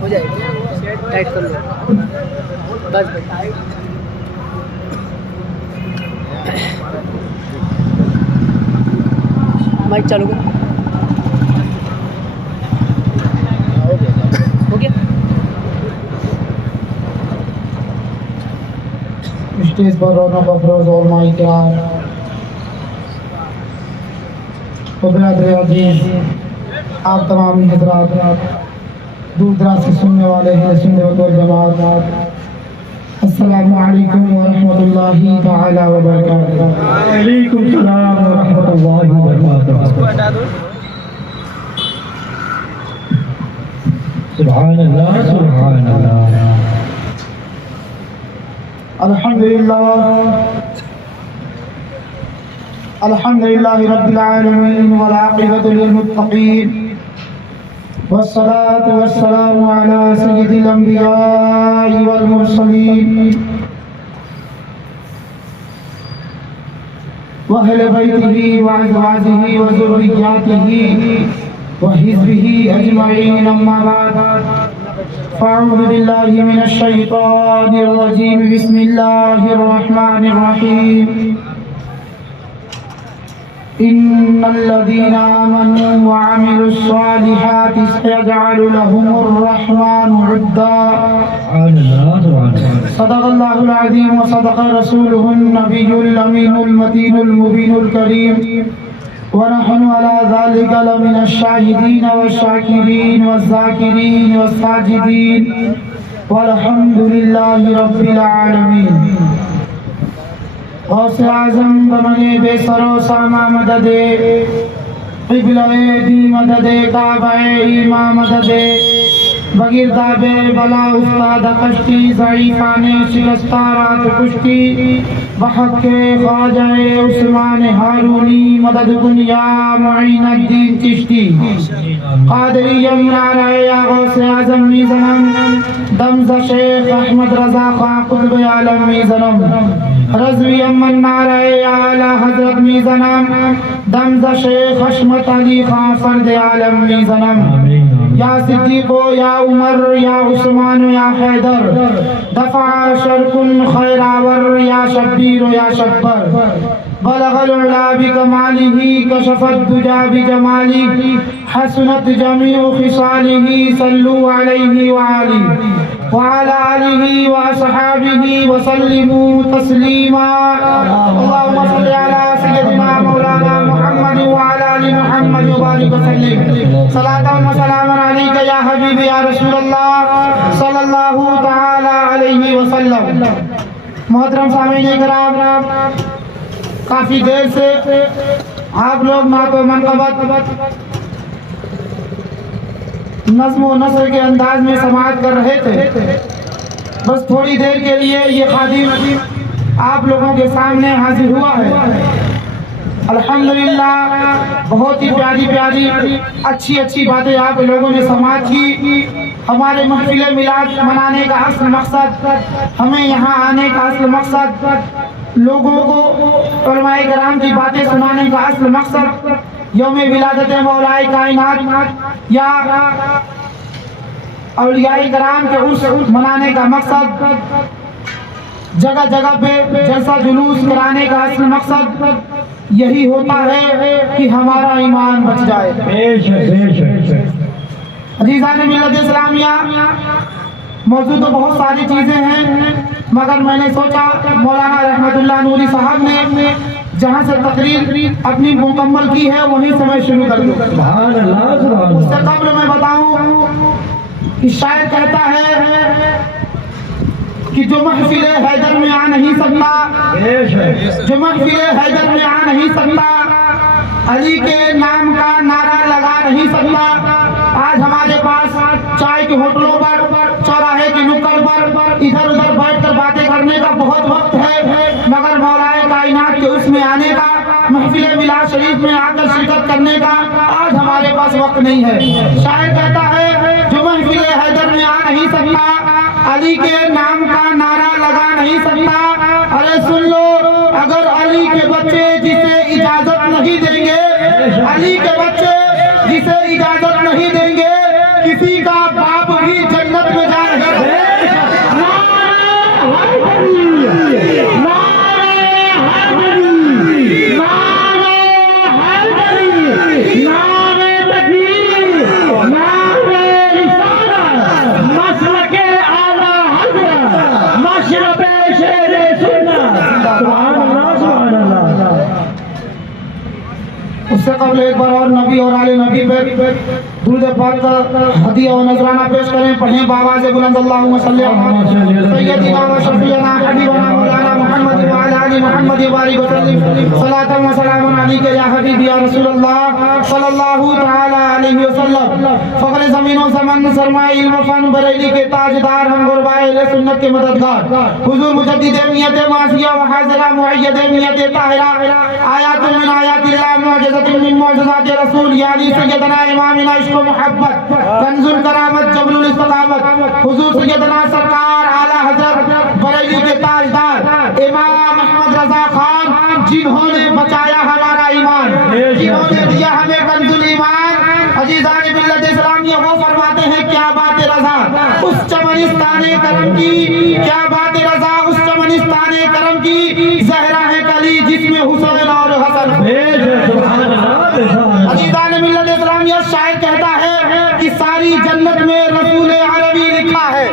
ہو جائے گا، ٹائٹ کر لو بس مائک چالو کر ہو گیا. اسٹیج پر رونق افروز علماء کرام و برادر عزیز، آپ تمامی حضرات، دور دراز سے سننے والے ہیں سنت والجماعت، السلام علیکم ورحمۃ اللہ تعالی وبرکاتہ. وعلیکم السلام ورحمۃ اللہ وبرکاتہ. سبحان اللہ سبحان اللہ. الحمد للہ رب العالمین والعاقبۃ للمتقین والصلاة والسلام على سید الانبیاء والمرسلین واہل بیتہ وازواجہ وذریاتہ وحزبہ اجمعین، اما بعد فاعوذ باللہ من الشیطان الرجیم، بسم اللہ الرحمن الرحیم. ان الذين آمنوا وعملوا الصالحات سيجعل لهم الرحمن عدا. صدق الله العظيم وصدق رسوله النبي الأمين المتين المبين الكريم، ونحن على ذلك لمن الشاهدين والشاكرين والذاكرين والساجدين، والحمد لله رب العالمين. غوث اعظم بمن بے سر و ساما مدد، قبلہ دی مدد، کعبہ ایما مدد، بگرداب بلا افتاد کشتی، ضعیفان شکستہ رات کشتی، بحق کے خواجہ عثمان ہارونی مدد کن یا معین الدین چشتی. قادری امرارہ یا غوث اعظم میزنم، دمز شیخ احمد رضا خان قطب عالم میزنم، رضوی امن نعرہ یا اعلی حضرت میزنم، دمز شیخ حشمت علی خان فرد عالم میزنم. یا صدیق یا عمر یا عثمان یا حیدر، دفع شرکن خیر آور یا شبیر یا شبر، بلغ العلا بکمالہ کشف الدجا بجمالہ، حسنت جمیع خصالہ صلو علیہ وآلہ وعلى آلہ واصحابہ وسلموا تسلیما. اللہم صل علی سیدنا مولانا محمد وعلى آل محمد وبارک وسلم. صلاۃ و سلام علیک یا حبیب یا رسول اللہ صلی اللہ تعالی علیہ وسلم. محترم سامعین کرام، کافی دیر سے آپ لوگ نعت و منقبت نظم و نثر کے انداز میں سماعت کر رہے تھے. بس تھوڑی دیر کے لیے یہ خادم آپ لوگوں کے سامنے حاضر ہوا ہے. الحمدللہ بہت ہی پیاری پیاری اچھی باتیں آپ لوگوں نے سماعت کی. ہمارے محفل میلاد منانے کا اصل مقصد، ہمیں یہاں آنے کا اصل مقصد، لوگوں کو علماء کرام کی باتیں سنانے کا اصل مقصد، یوم ولادت مولا کائنات یا اولیاء کرام کے عرس منانے کا مقصد، جگہ جگہ پہ جلسہ جلوس کرانے کا اصل مقصد یہی ہوتا ہے کہ ہمارا ایمان بچ جائے. عزیزان ملت اسلامیہ، موضوع تو بہت ساری چیزیں ہیں، مگر میں نے سوچا مولانا رحمت اللہ نوری صاحب نے جہاں سے تقریر اپنی مکمل کی ہے وہیں سے میں شروع کر دوں. اس سے قبل میں بتاؤں کہ شاعر کہتا ہے کہ جو محفل حیدر میں آ نہیں سکتا، جو محفل حیدر میں آ نہیں سکتا، علی کے نام کا نعرہ لگا نہیں سکتا. آج ہمارے پاس چائے کے ہوٹلوں پر، چوراہے کی نکڑ پر ادھر ادھر بیٹھ کر باتیں کرنے کا بہت وقت ہے، مگر مولا کائنات کے اس میں آنے کا، محفل میلاد شریف میں آ کر شرکت کرنے کا آج ہمارے پاس وقت نہیں ہے. شاعر کہتا ہے جو محفل حیدر میں آ نہیں سکتا، علی کے نام کا نعرہ لگا نہیں سکتا. ارے سن لو، اگر علی کے بچے جسے اجازت نہیں دیں گے، علی کے بچے جسے اجازت نہیں دیں گے، کسی کا باپ بھی قبل ایک بار اور نبی اور آل نبی پہ درود پاک کا ہدیہ و نذرانہ پیش کریں. پڑھیں بآواز بلند اللہم صلی علی سیدنا و شفیعنا حبیبنا مولانا محمد و علی آل محمد وبارک وسلم صلاۃ و سلام علیک یا حبیب یا رسول اللہ صلی اللہ تعالی علیہ وسلم. فخر زمین و زمان سرمایہ علم و فن بریلی کے تاجدار ہم غرباء اہل سنت کے مددگار حضور مجدد امیت معاشیہ و حاضرہ معید امیت طاہرہ آیات من آیات اللہ معجزت من معجزات رسول یعنی سیدنا امامنا عشق و محبت کنز الکرامت جبل الاستقامت حضور سیدنا سرکار اعلی حضرت بریلی کے تاجدار امام احمد رضا خان جنہوں نے بچایا ہمارا ایمان جنہوں نے دیا ہمیں کنز الایمان. عزیزان ملت اسلامیہ وہ فرماتے ہیں کیا بات رضا اس چمنستان کرم کی کیا بات رضا اس چمنستان کرم کی زہرا ہے کلی جس میں حسین اور حسن. عزیزان ملت اسلامیہ شاعر کہتا ہے کہ ساری جنت میں رسول عربی لکھا ہے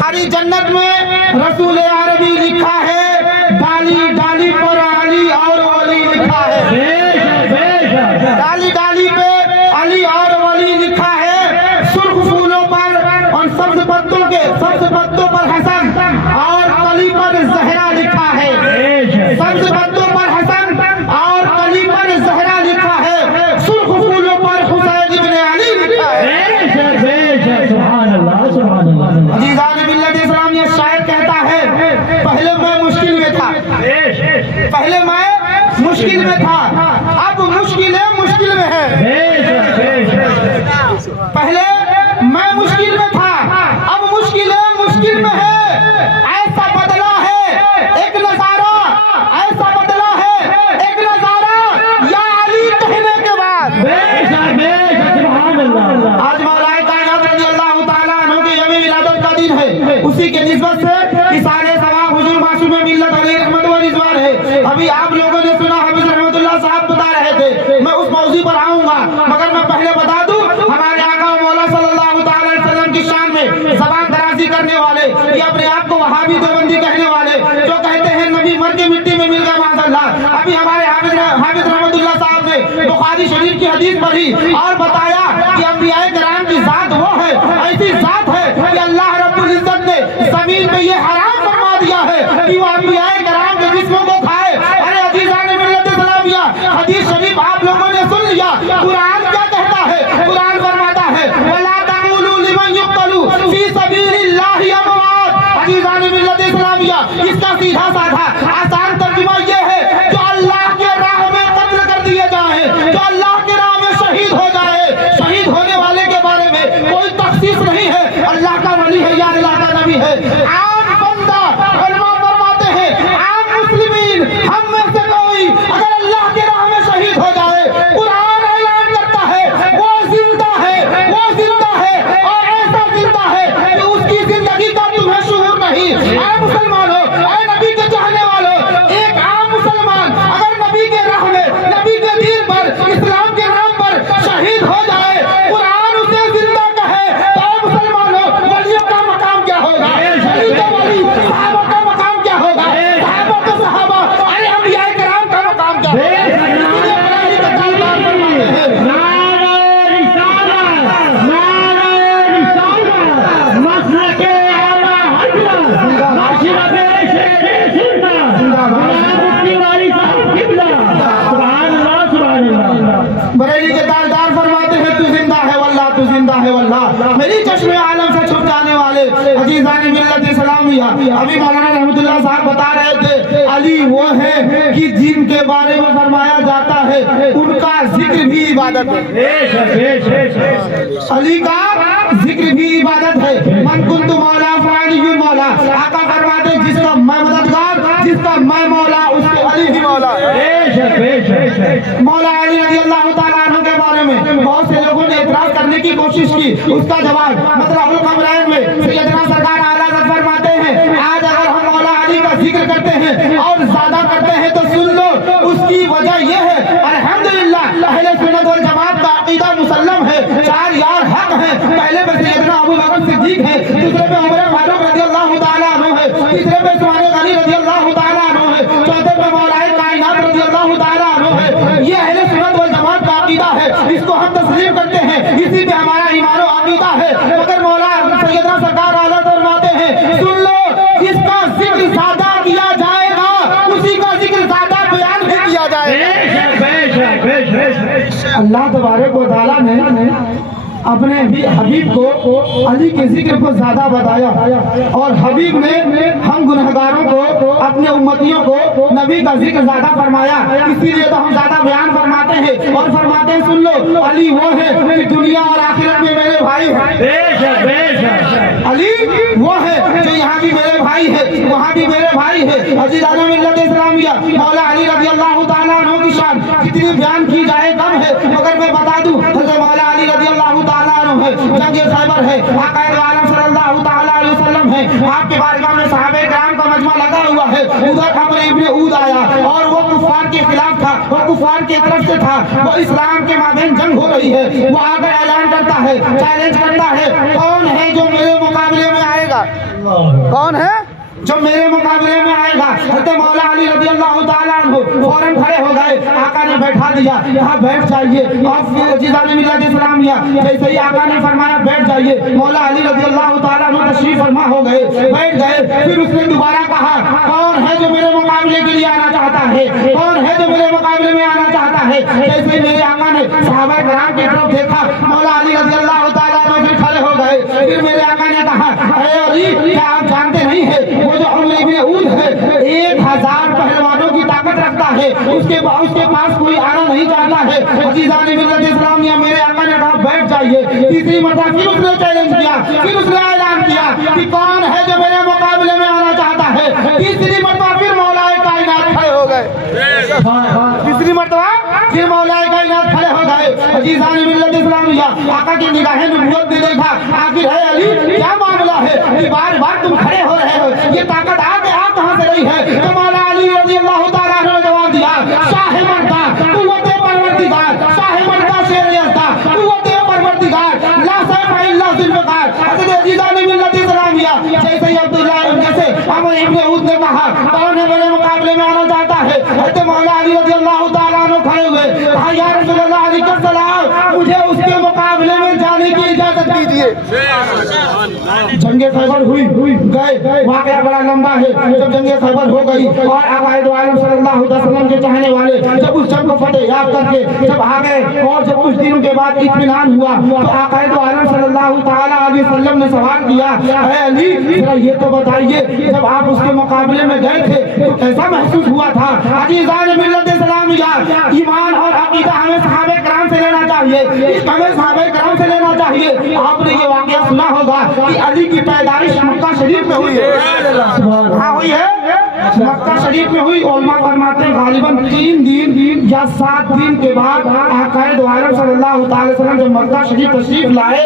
ساری جنت میں رسول عربی لکھا ہے ڈالی ڈالی پر علی اور ولی لکھا ہے ڈالی ڈالی پہ علی اور ولی لکھا ہے سرخ پھولوں پر اور سبز پتوں پر حسن اور کلی پر زہرا لکھا ہے سبز پتوں پر حسن اور کلی پر زہرا لکھا ہے سرخ پھولوں پر حسین ابن علی لکھا ہے. سبحان اللہ سبحان اللہ. عزیزان ملت اسلامیہ شاعر کہتا ہے پہلے میں مشکل میں تھا اب مشکل میں ہے پہلے میں مشکل میں تھا اب مشکل میں ہے ایسا بدلا ہے ایک نظارہ یا علی کہنے کے بعد. آج مولا کائنات رضی اللہ تعالیٰ عنہ کے یوم ولادت کا دن ہے اسی کے نسبت سے سارے ثواب حضور معصوم ملت علیہ رحمت و رضوان ہے. ابھی آپ لوگوں نے سنا حافظ رحمت اللہ صاحب بتا رہے تھے میں اس موضوع پر آؤں گا مگر میں پہلے بتا دوں ہمارے آقا و مولا صلی اللہ تعالی علیہ وسلم کی شان میں زبان درازی کرنے والے یا اپنے آپ کو وہابی دیوبندی کہنے والے جو کہتے ہیں نبی مر کے مٹی میں مل گیا معاذ اللہ. ابھی ہمارے حافظ رحمت اللہ صاحب نے بخاری شریف کی حدیث پڑھی اور بتایا کہ انبیاء کرام کی ذات وہ ہے ایسی ذات ہے کہ اللہ رب العزت نے زمین پہ یہ حرام فرما دیا ہے کہ وہ انبیاء کرام کے جسموں کو کھائے. ارے عزیزان ملت اسلامیہ حدیث شریف آپ لوگوں نے سن لیا قرآن کیا کہتا ہے قرآن فرماتا ہے وَلَا تَقُولُوا لِمَنْ يُقْتَلُ فِي سَبِيلِ اللَّهِ أَمْوَاتٌ. عزیزان ملت اسلامیہ اس کا سیدھا سادھا آسان ترجمہ یہ ہے جو اللہ کے راہ میں قتل کر دیے جائیں جو اللہ کے راہ میں شہید ہو جائے. شہید ہونے والے کے بارے میں کوئی تخصیص نہیں ہے اللہ کا ولی ہے یا اللہ کا نبی ہے. عام بندہ علماء فرماتے ہیں عام مسلمین ہم میں سے کوئی اگر اللہ کے راہ میں شہید ہو جائے قرآن اعلان کرتا ہے وہ زندہ ہے اور ایسا زندہ ہے کہ اس کی زندگی کا تمہیں شعور نہیں. اے مسلمانوں اے نبی کے چاہنے والوں ایک عام مسلمان اگر نبی کے راہ میں نبی کے دین پر اسلام کے نام پر شہید ہو جائے قرآن اسے زندہ کہے تو اے مسلمانوں ولیوں کا مقام کیا ہوگا ولی تو ولی صحابہ کا مقام کیا ہوگا صحابہ تو صحابہ ارے انبیاء کرام کا مقام کیا بریلی کے تاجدار فرماتے ہیں تو زندہ ہے واللہ میری چشم عالم سے چھپ جانے والے. عزیزان ملت اسلامیہ ابھی مولانا رحمت اللہ صاحب بتا رہے تھے علی وہ ہے کہ جن کے بارے میں فرمایا جاتا ہے ان کا ذکر بھی عبادت ہے. علی کا ذکر بھی عبادت ہے. من کنت مولا فعلی مولا آقا فرماتے جس کا میں مددگار جس کا میں مولا اس کے علی بھی مولا. مولا علی رضی اللہ تعالیٰ عنہ کے بارے میں بہت سے لوگوں نے اعتراض کرنے کی کوشش کی اس کا جواب مطلب القمرین میں سیدنا سرکار اعلیٰ حضرت فرماتے ہیں آج اگر ہم مولا علی کا ذکر کرتے ہیں اور زیادہ کرتے ہیں تو سن لو اس کی وجہ یہ ہے الحمدللہ اہل سنت والجماعت کا عقیدہ مسلم ہے. چار یار حق ہیں پہلے پہ سیدنا ابو بکر صدیق ہے دوسرے پہ عمر فاروق رضی اللہ تعالیٰ عنہ ہے تیسرے پہ عثمان غنی رضی اللہ تعالیٰ عنہ ہے چوتھے پہ مولا کائنات رضی اللہ تعالیٰ عنہ ہے. یہ اہل سنت والجماعت اللہ تبارک و تعالیٰ نے اپنے حبیب کو علی کے ذکر کو زیادہ بتایا اور حبیب نے ہم گنہگاروں کو اپنے امتیوں کو نبی کا ذکر زیادہ فرمایا، اسی لیے تو ہم زیادہ بیان فرماتے ہیں اور فرماتے ہیں کہ سن لو علی وہ ہے کہ دنیا اور آخرت میں میرے بھائی ہیں، علی وہ ہے جو یہاں بھی میرے بھائی ہے وہاں بھی میرے بھائی ہے۔ عزیزان ملت اسلامیہ، مولا علی رضی اللہ تعالیٰ عنہ کی شان کتنی بیان کی جائے کم ہے، مگر میں بتا دوں حضرت مولا علی رضی اللہ تعالیٰ عنہ ہے، جنگ خیبر ہے، آقا عالم صلی اللہ تعالیٰ علیہ وسلم ہے، آپ کے بارگاہ میں صحابہ کرام کا مجمع لگا ہوا ہے، ادھر عمرو ابن عود آیا اور وہ کفار کے خلاف تھا، وہ کفار کی طرف سے تھا، وہ اسلام کے مابین جنگ ہو رہی ہے، وہ آ کر اعلان کرتا ہے، چیلنج کرتا ہے، کون ہے جو میرے مقابلے میں آئے گا، کون ہے جو میرے مقابلے میں آئے گا؟ حضرت مولا علی رضی اللہ تعالیٰ عنہ فوراً کھڑے ہو گئے، آقا نے بیٹھا دیا، کہا بیٹھ جائیے، اور پھر عزیزان ملت اسلامیہ جیسے ہی آقا نے فرمایا بیٹھ جائیے، مولا علی رضی اللہ تعالیٰ عنہ تشریف فرما ہو گئے، بیٹھ گئے، پھر اس نے دوبارہ کہا کون ہے جو میرے مقابلے کے لیے آنا چاہتا ہے، کون ہے جو میرے مقابلے میں آنا چاہتا ہے؟ جیسے ہی میرے آقا نے صحابہ کرام کی طرف دیکھا، مولا علی رضی اللہ تعالیٰ عنہ پھر کھڑے ہو گئے، پھر میرے آقا نے کہا اے علی کیا آپ جانتے نہیں ہیں وہ جو عمرو ابن عود ہے 1000 پہلوانوں کی طاقت رکھتا ہے، اس کے پاس کوئی آنا نہیں چاہتا ہے۔ عزیزان ملت اسلامیہ میرے آقا نے کہا بیٹھ جائیے، تیسری مرتبہ پھر اس نے چیلنج کیا، پھر اس نے اعلان کیا کہ کون ہے جو میرے مقابلے میں آنا چاہتا ہے؟ تیسری مرتبہ پھر مولا کائنات کھڑے ہو گئے، تیسری مرتبہ پھر مولا کائنات کھڑے ہو گئے۔ عزیزان ملت اسلامیہ آقا کی نگاہیں نبوت نے دیکھا، آخر ہے علی کیا معاملہ ہے کہ بار بار تم کھڑے ہو رہے ہو، یہ طاقت آ کہاں سے رہی ہے؟ تو مولا علی رضی اللہ تعالیٰ عنہ نے جواب دیا شاہ مردہ قوت پروردگار، شاہ مردہ شیر یزدہ قوت پروردگار، لا سیف الا ذوالفقار۔ حضرت عزیزان ملت اسلامیہ جیسے ہی جیسے عمرو ابن عود نے کہا کون ہے میرے مقابلے میں آنا چاہتا ہے؟ حضرت مولا علی رضی اللہ تعالیٰ عنہ کھڑے ہوئے، کہا یا رسول اللہ علیہ السلام مجھے اس کے مقابلے میں جانے کی اجازت دیجیے۔ جنگ خیبر ہوئی، گئے، واقعہ بڑا لمبا ہے۔ جب جنگ خیبر ہو گئی اور آقا عالم صلی اللہ علیہ وسلم کے چاہنے والے جب اس جنگ کو فتح یاب کر کے جب آ گئے اور جب کچھ دنوں کے بعد اطمینان ہوا تو آقا عالم صلی اللہ تعالیٰ علیہ وسلم نے سوال کیا اے علی ذرا یہ تو بتائیے جب آپ اس کے مقابلے میں گئے تھے تو کیسا محسوس ہوا تھا؟ عزیزان ملت اسلامیہ ایمان اور عقیدہ ہمیں صحابہ کرام سے لینا چاہیے، ہمیں صحابہ کرام سے لینا چاہیے۔ آپ نے یہ واقعہ سنا ہوگا کہ علی کی پیدائش مکہ شریف میں ہوئی ہے، کہاں ہوئی ہے؟ مکہ شریف میں ہوئی۔ علماء فرماتے ہیں غالباً 3 دن یا 7 دن کے بعد آقا عالم صلی اللہ تعالی وسلم جب مکہ شریف تشریف لائے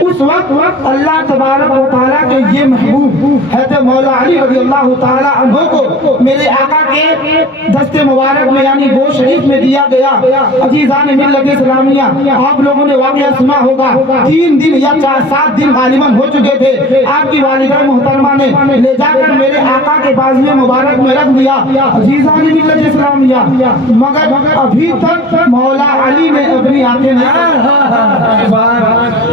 اس وقت اللہ تبارک و تعالیٰ کے یہ محبوب حضرت مولا علی رضی اللہ تعالی عنہ کو میرے آقا کے دست مبارک میں یعنی گوشت شریف میں دیا گیا۔ عزیزان ملت اسلامیہ آپ لوگوں نے واقعہ سنا ہوگا 3 دن یا 7 دن غالباً ہو چکے تھے، آپ کی والدہ محترمہ نے لے جا کر میرے آقا کے بازو مبارک میں رکھ دیا۔ عزیزان ملت اسلامیہ مگر ابھی تک مولا علی نے اپنی آنکھیں نہیں،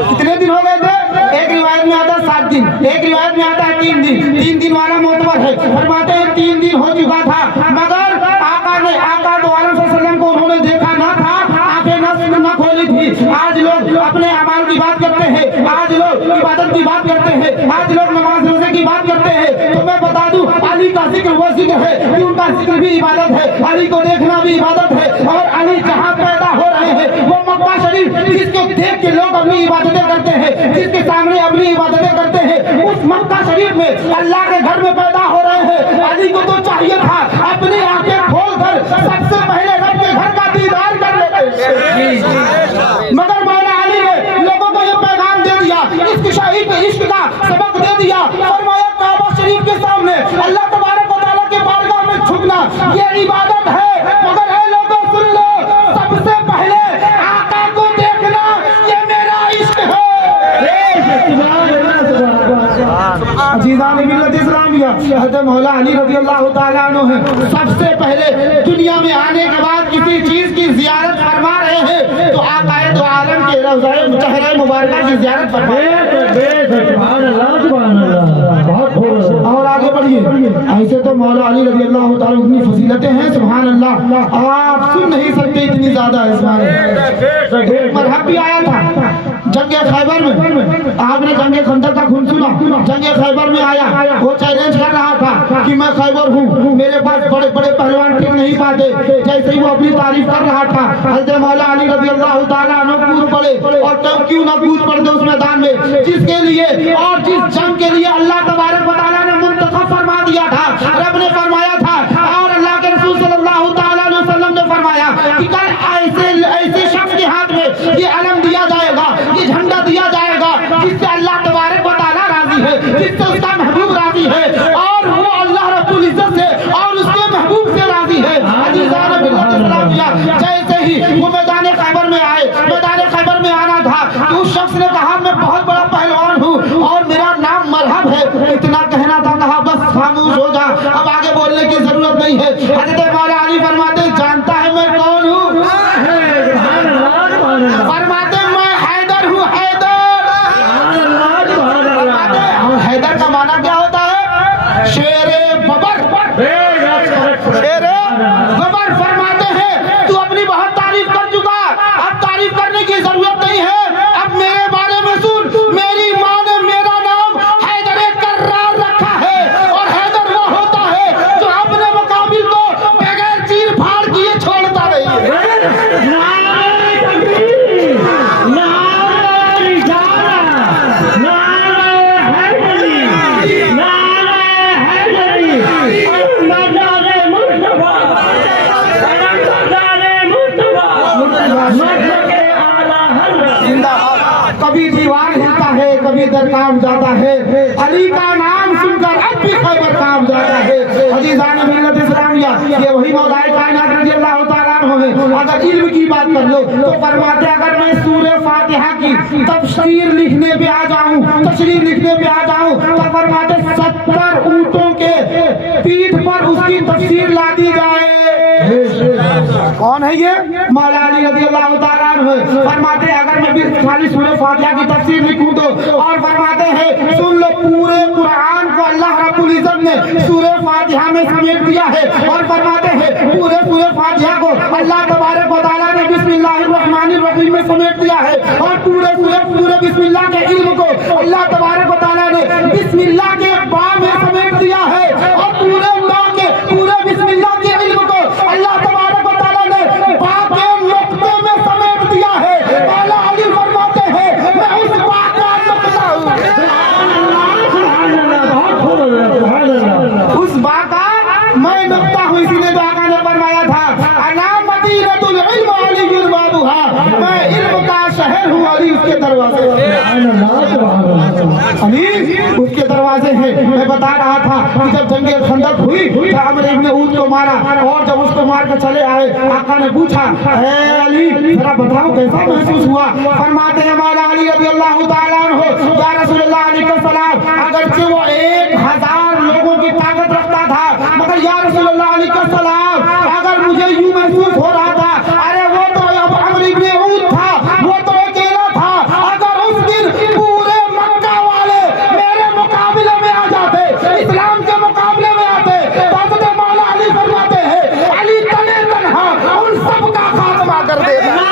کتنے دن ہو گئے تھے؟ ایک روایت میں آتا 7 دن، ایک روایت میں آتا ہے 3 دن، 3 دن والا معتبر ہے، فرماتے ہیں 3 دن ہو چکا تھا مگر آقا تو عالم صلی اللہ علیہ وسلم کو انہوں نے دیکھا نہ تھا، آنکھیں نہ کھولی تھی۔ آج لوگ اپنے اعمال کی بات کرتے ہیں، آج لوگ عبادت کی بات کرتے ہیں، آج لوگ نماز روزے کی بات کرتے ہیں، تو میں بتا دوں علی کا ذکر وہ ذکر ہے کہ ان کا ذکر بھی عبادت ہے، علی کو دیکھنا بھی عبادت ہے، اور علی جہاں پیدا ہو رہے ہیں وہ مکہ شریف جس کو دیکھ کے لوگ اپنی عبادتیں کرتے ہیں، جس کے سامنے اپنی عبادتیں کرتے ہیں، اس مکہ شریف میں اللہ کے گھر میں پیدا ہو رہے ہیں۔ علی کو تو چاہیے تھا اپنی آنکھیں کھول کر سب سے پہلے رب کے گھر کا دیدار کر لیتے، مگر مولا علی نے لوگوں کو یہ پیغام دے دیا، عشق کا سبق دے دیا، فرمایا کعبہ شریف کے سامنے اللہ تبارک و تعالیٰ کے بارگاہ میں جھکنا یہ عبادت ہے، مگر اے لوگوں سن لو سب سے پہلے آقا کو دیکھنا یہ میرا عشق ہے۔ عزیزان ملت اسلامیہ حضرت مولا علی رضی اللہ تعالیٰ عنہ ہے سب سے پہلے دنیا میں آنے کے بعد کسی چیز کی زیارت فرما رہے ہیں تو آقا دو عالم کے روضہ مطہرہ مبارکہ کی زیارت فرما رہے ہیں۔ اور آگے بڑھیے، ایسے تو مولا علی رضی اللہ تعالیٰ اتنی فضیلت کہتے ہیں سبحان اللہ آپ سن نہیں سکتے اتنی زیادہ ہے اس بارے مرحب بھی آیا تھا جنگ خیبر میں آپ نے جنگ خندق کا خون سنا جنگ خیبر میں آیا وہ چیلنج کر رہا تھا کہ میں خیبر ہوں میرے پاس بڑے بڑے پہلوان ٹھیک نہیں پاتے جیسے ہی وہ اپنی تعریف کر رہا تھا حضرت مولا علی رضی اللہ تعالیٰ عنہ کود پڑے اور تب کیوں نہ کود پڑتے اس میدان میں جس کے لیے اور جس جنگ کے لیے اللہ تبارک و تعالیٰ نے منتخب فرما دیا تھا رب نے فرمایا تھا اور اللہ کے رسول صلی اللہ تعالیٰ علیہ وسلم نے فرمایا کہ کل ایسے شخص کے ہاتھ میں یہ علم دیا جائے گا یہ جھنڈا دیا جائے گا جس سے اللہ تبارک و تعالیٰ راضی ہے جس سے اس کا محبوب راضی ہے اور وہ اللہ رب العزت سے اور اس کے محبوب سے راضی ہے عزیزان ملت اسلامیہ جیسے ہی وہ میدان خیبر میں آئے میدان خیبر میں آنا تھا تو اس شخص نے کہا میں بہت بڑا پہلوان ہوں اور میرا نام مرحب ہے اتنا کہنا تھا کہا بس خاموش ہو جا اب آگے بولنے کی ضرورت نہیں ہے حضرت مولا علی فرماتے جانتا ہے میں کون ہوں فرماتے میں حیدر ہوں حیدر حیدر کا معنی کیا ہوتا ہے شیر ببر شیر ببر فرماتے ہیں تو اپنی بہت تعریف کر چکا اب تعریف کرنے کی ضرورت نہیں ہے اب میرے بارے میں سن میری ماں نے میرا نام حیدر کرار رکھا ہے اور حیدر وہ ہوتا ہے جو اپنے مقابل کو بغیر چیر پھاڑ کیے چھوڑتا نہیں ہے کبھی دیوار ہلتا ہے کبھی در کام جاتا ہے علی کا نام سن کر اب بھی خیبر کام جاتا ہے عزیزان ملت اسلامیہ یہ وہی مولا کائنات رضی اللہ تعالیٰ عنہ ہے اگر علم کی بات کر لو تو فرماتے اگر میں سورہ فاتحہ کی تفسیر لکھنے پہ آ جاؤں تشریح لکھنے پہ آ جاؤں تو فرماتے 70 اونٹوں کے پیٹھ پر اس کی تفسیر لا دی جائے کون ہے یہ مولا علی رضی اللہ تعالیٰ عنہ فرماتے اگر میں بھی خالی سورہ فاتحہ کی تفسیر لکھوں تو اور فرماتے ہیں سن لو پورے قرآن کو اللہ رب العزت نے سورہ فاتحہ میں سمیٹ دیا ہے اور فرماتے ہیں پورے سورہ فاتحہ کو اللہ تبارک و تعالیٰ نے بسم اللہ الرحمن الرحیم میں سمیٹ دیا ہے اور پورے بسم اللہ کے علم کو اللہ تبارک و تعالیٰ نے بسم اللہ کے با میں سمیٹ دیا ہے اور پورے بسم اللہ کے علم کو اللہ تبارک و تعالیٰ نے با کے نقطے میں سمیٹ دیا ہے مولا علی فرماتے ہیں میں اس با کا نقطہ ہوں اس با کا میں نقطہ ہوں اسی لیے تو آقا نے فرمایا تھا انا مدینۃ العلم علی بابها میں علم کا شہر ہوں علی اس کے دروازے علی اس کے دروازے ہیں میں بتا رہا تھا کہ جب جنگ خندق ہوئی تو عمرو ابن اود کو مارا اور جب اس کو مار کر چلے آئے آقا نے پوچھا اے علی ذرا بتاؤ کیسا محسوس ہوا فرماتے ہیں مولا علی رضی اللہ تعالیٰ عنہ یا رسول اللہ علیہ السلام اگرچہ وہ 1000 لوگوں کی طاقت رکھتا تھا مگر یا رسول اللہ علیہ السلام اگر مجھے یوں محسوس ہو رہا تھا ارے وہ تو اب عمرو ابن اود تھا وہ تو اکیلا تھا اگر اس دن پورے مکہ والے میرے مقابلے میں آ جاتے اسلام کے مقابلے میں آتے تو حضرت مولا علی فرماتے ہیں علی تنے تنہا ان سب کا خاتمہ کر دے گا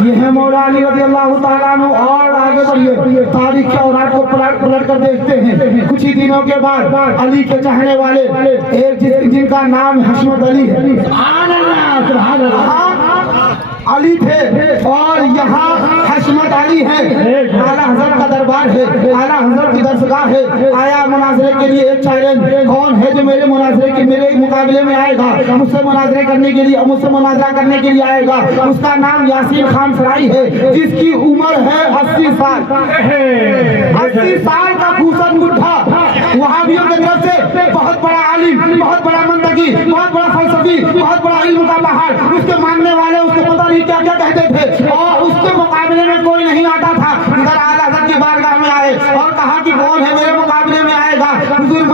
یہ ہے مولا علی رضی اللہ تعالیٰ عنہ اور آگے بڑھیے تاریخ کے اورات کو پلٹ کر دیکھتے ہیں کچھ ہی دنوں کے بعد علی کے چاہنے والے ایک جن کا نام حشمت علی ہے علی تھے اور یہاں حشمت علی ہے اعلیٰ حضرت کا دربار ہے اعلیٰ حضرت کی درسگاہ ہے آیا مناظرے کے لیے ایک چیلنج کون ہے جو میرے مقابلے میں آئے گا مجھ سے مناظرہ کرنے کے لیے آئے گا اس کا نام یاسین خان سرائی ہے جس کی عمر ہے 80 سال کا خوسن بڈھا وہابیوں کی طرف سے بہت بڑا عالم بہت بڑا منطقی بہت بڑا فلسفی بہت بڑا علم کا پہاڑ اس کے ماننے والے اس کو پتہ نہیں کیا کیا کہتے تھے اور اس کے مقابلے میں کوئی نہیں آتا تھا ادھر اعلیٰ حضرت کی بارگاہ میں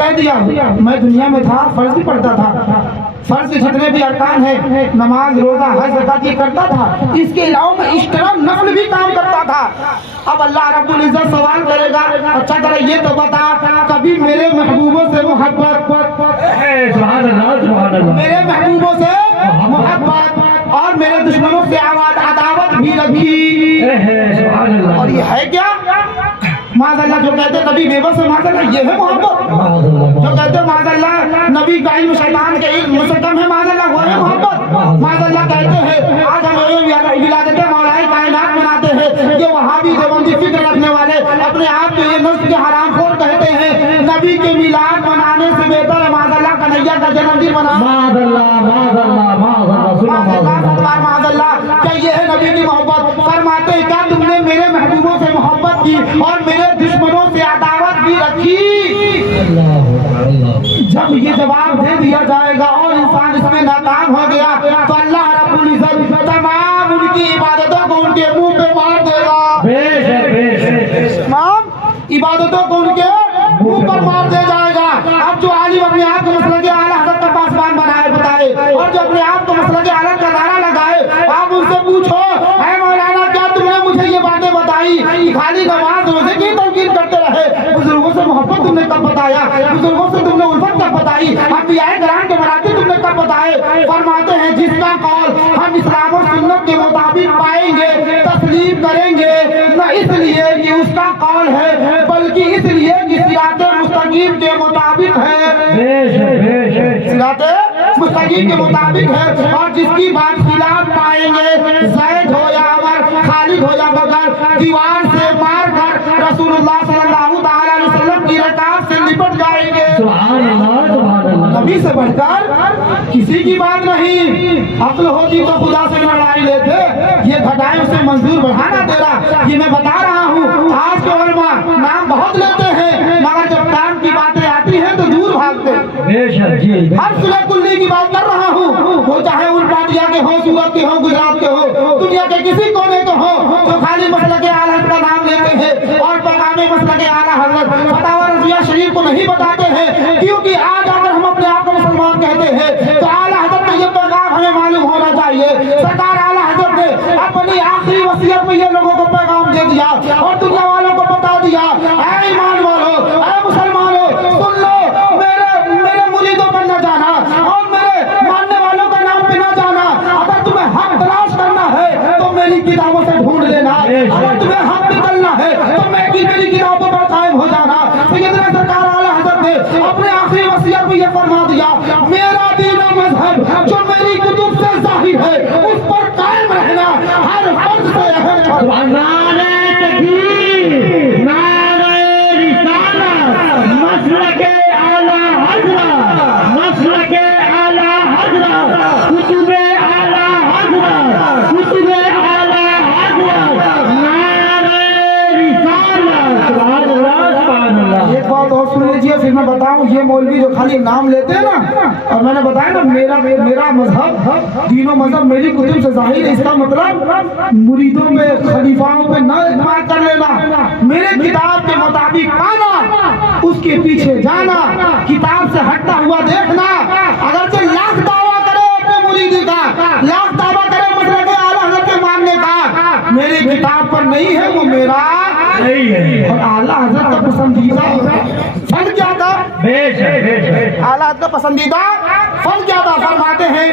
کہہ دیا میں دنیا میں تھا فرض بھی پڑھتا تھا, فرض کے جتنے بھی ارکان ہیں نماز روزہ حج زکات یہ کرتا تھا, اس کے علاوہ میں اشترا نفل بھی کام کرتا تھا. اب اللہ رب العزت سوال کرے گا اچھا ذرا یہ تو بتا کبھی میرے محبوبوں سے محبت, میرے محبوبوں سے محبت اور میرے دشمنوں سے عداوت بھی رکھی, اور یہ ہے کیا؟ معاذ اللہ جو کہتے نبی بے بس ہے, معاذ اللہ یہ ہے محبت. جو کہتے معاذ اللہ نبی کا علم شیطان کے علم سے کم ہے, معاذ اللہ وہ ہے محبت. معاذ اللہ کہتے ہیں آج ہم ولادت مولا کائنات مناتے ہیں, یہ وہابی دیوبندی فکر رکھنے والے اپنے آپ کو یہ نسل کے حرام خور کہتے ہیں. نبی کے میلاد منانے سے بہتر ہے معاذ اللہ کنہیا کا جنم دن منانا. معاذ اللہ کیا یہ ہے نبی کی محبت؟ فرماتے ہیں کیا تم نے میرے محبوبوں سے محبت کی اور میرے دشمنوں سے عداوت بھی رکھی؟ جب یہ جواب دے دیا جائے گا اور انسان اس میں ناکام ہو گیا تو اللہ رب العزت تمام ان کی عبادتوں کو ان کے منہ پہ مار دے گا. تمام عبادتوں کو ان کے منہ پر مار دے جائے گا. اب جو عالم اپنے آپ کو مسلک اعلیٰ حضرت کا پاسبان بنائے بتائے, اور جو اپنے آپ کو مسلک اعلیٰ کا نعرہ لگائے, آپ ان سے پوچھو اے مولانا کیا تم نے مجھے یہ باتیں بتائی؟ خالی نماز روزے کی تلقین کرتے رہے, بزرگوں سے محبت تم نے کب بتایا؟ بزرگوں سے تم نے الفت کب بتائی؟ انبیاء کرام کے مراتب تم نے کب بتائے؟ فرماتے ہیں جس کا قول ہم اسلام و سنت کے مطابق پائیں گے تسلیم کریں گے, نہ اس لیے کہ اس کا قول ہے بلکہ اس لیے کہ صراط مستقیم کے مطابق ہے, صراط مستقیم کے مطابق ہے. اور جس کی بات خلاف پائیں گے زید ہو یا عمر, خالد ہو یا بکر, دیوار سے مار کر رسول اللہ صلی اللہ تعالی علیہ وسلم کی رکعت سے لپٹ جائیں گے. نبی سے بڑھ کر کسی کی بات نہیں. عقل ہوتی تو خدا سے لڑائی لیتے, یہ گھٹائیں اسے منظور بڑھانا دے رہا. یہ میں بتا رہا ہوں آج کے علماء نام بہت لیتے ہیں مگر جب کام کی باتیں آتی ہیں تو دور بھاگتے. ہر صلح کلی کی بات کر رہا ہوں, وہ چاہے ان پارٹیا کے ہو, سورت کے ہو, گجرات کے ہو, دنیا کے کسی کونے کے ہو, جو خالی مسلک اعلیٰ حضرت کا نام لیتے ہیں اور پیغام مسلک اعلیٰ حضرت فتاوی رضویہ شریف کو نہیں بتاتے ہیں. کیونکہ آج اگر ہم اپنے آپ کو مسلمان کہتے ہیں تو اعلیٰ حضرت کا یہ پیغام ہمیں معلوم ہونا چاہیے. سرکار اعلیٰ حضرت نے اپنی آخری وصیت میں یہ لوگوں کو پیغام دے دیا اور دنیا والوں کو بتا دیا, اے ایمان والو, اے مسلمانوں, سن لو, میرے مریدوں پر نہ جانا اور میرے ماننے والوں کا نام پہ نہ جانا. اگر تمہیں حق تلاش کرنا ہے تو میری کتابوں سے ڈھونڈ لینا, اگر تمہیں حق نکلنا ہے تو میری کتابوں پر قائم ہو جانا. سیدنا سرکار اعلیٰ حضرت نے اپنے آخری وصیت میں یہ فرما دیا میرا دین و مذہب جو میری کتب سے ظاہر ہے اس پر قائم رہنا ہر فرض سے اہم ہے. مسلک اعلیٰ حضرت, مسلک اعلیٰ حضرت, کتب اعلیٰ حضرت, کتب اعلیٰ حضرت, نعرہ رسالت. ایک بات اور سن لیجیے پھر میں بتاؤں, یہ مولوی جو خالی نام لیتے ہیں نا, اور میں نے بتایا نا میرا مذہب دین و مذہب میری کتب سے ظاہر ہے, اس کا مطلب مریدوں پہ خلیفاؤں پہ نہ اعتماد کر لینا, میرے کتاب کے مطابق پانا, اس کے پیچھے جانا, کتاب سے ہٹتا ہوا دیکھنا. اگرچہ لاکھ دعویٰ کرے اپنے مریدی کا, لاکھ دعویٰ کرے مسلک اعلیٰ حضرت کے ماننے کا, میری کتاب پر نہیں ہے وہ میرا نہیں ہے. اور اعلیٰ حضرت کا پسندیدہ فن کیا تھا؟ اعلیٰ حضرت کا پسندیدہ فن کیا تھا؟ فرماتے ہیں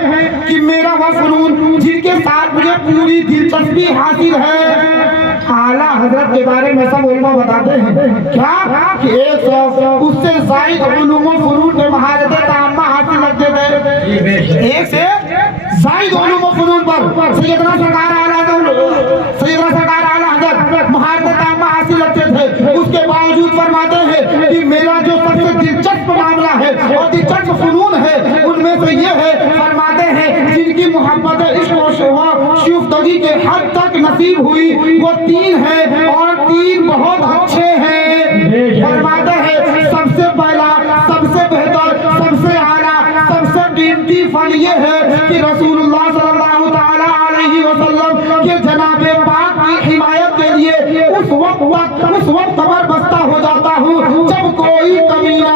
کہ میرا وہ فنون جن کے ساتھ مجھے پوری دلچسپی حاصل ہے. اعلیٰ حضرت کے بارے میں سب علماء بتاتے ہیں کیا کہ 100 اس سے زائد علوم و فنون میں مہارتیں تامہ حاصل رکھتے تھے. ایک سے زائد علوم و فنون پر سیدنا سرکار اعلیٰ حضرت مہارتیں تامہ حاصل رکھتے تھے. اس کے باوجود فرماتے ہیں کہ میرا جو سب سے دلچسپ معاملہ ہے اور دلچسپ فنون ہے ان میں سے یہ ہے, فرماتے ہیں جن کی محبت عشق و شیفتگی کے حد تک نصیب ہوئی وہ 3 ہیں اور 3 بہت اچھے ہیں. فرماتے ہیں سب سے پہلا, سب سے بہتر, سب سے اعلیٰ, سب سے قیمتی فن یہ ہے کہ رسول اللہ صلی اللہ تعالی علیہ وسلم کے جناب پاک کی حمایت کے لیے اس وقت خبر بستہ ہو جاتا ہوں جب کوئی کمینہ